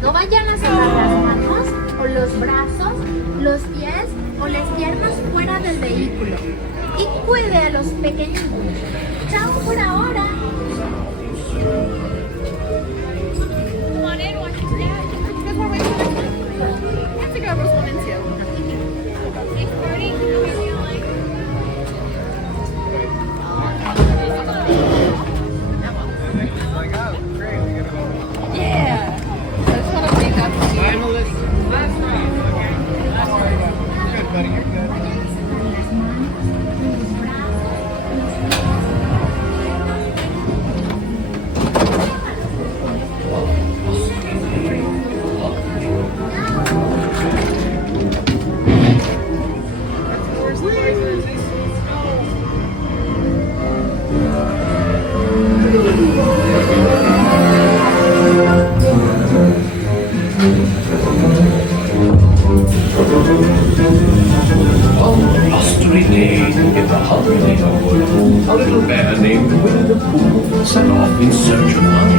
No vayan a sacar las manos o los brazos, los pies o las piernas fuera del vehículo. Y cuide a los pequeños. Chao por ahora. Come on in, watch your dad. That's where we have to go roast one and two. Thanks, Brody. Yeah. I just want to make up to you. Finalist. Last round. Okay. Last round. You're good, buddy. You're good. On a blustery day in the holiday neighborhood, a little bear named Winnie the Pooh set off in search of honey.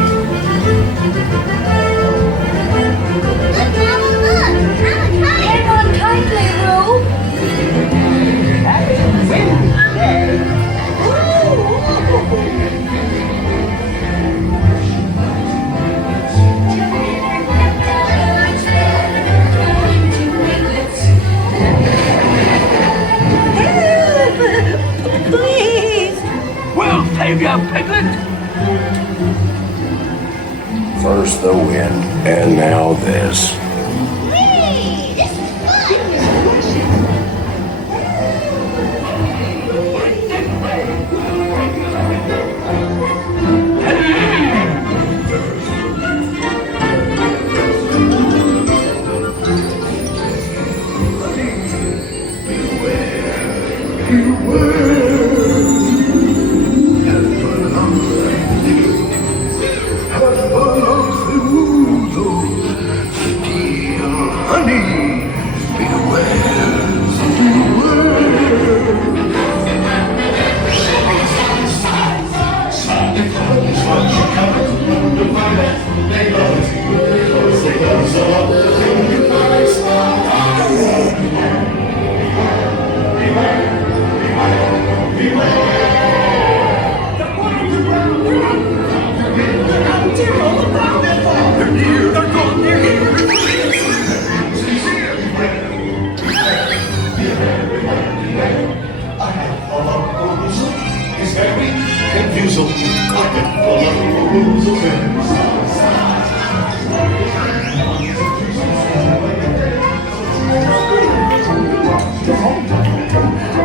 Hang on tightly, Roo. Happy Wednesday! We'll save you, Piglet! First the wind, and now this.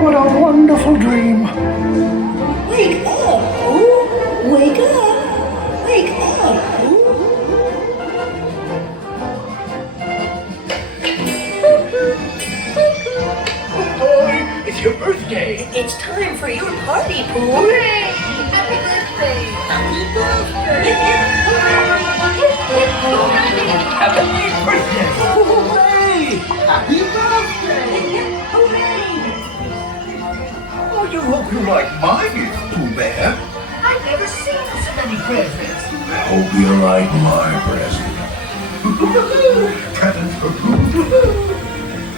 What a wonderful dream. Wake up, Pooh! Wake up! Wake up, Pooh! Boy, it's your birthday! It's time for your party, Pooh! Hooray! Happy birthday! Happy birthday! Happy birthday! Hooray! Happy birthday! Oh, you hope you like my gift, Pooh Bear. I've never seen so many presents! I hope you like my present. Present for Pooh.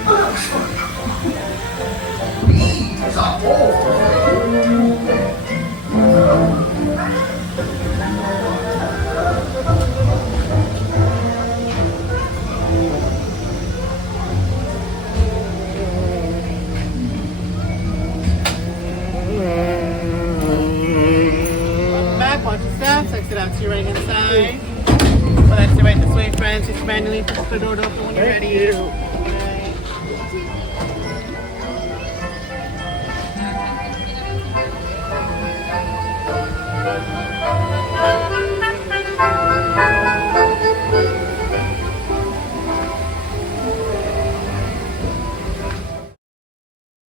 Looks fun. These are all. Back, watch your steps, exit out to your right hand side. Well, that's your right this way, friends. Just manually push the door open when you're ready.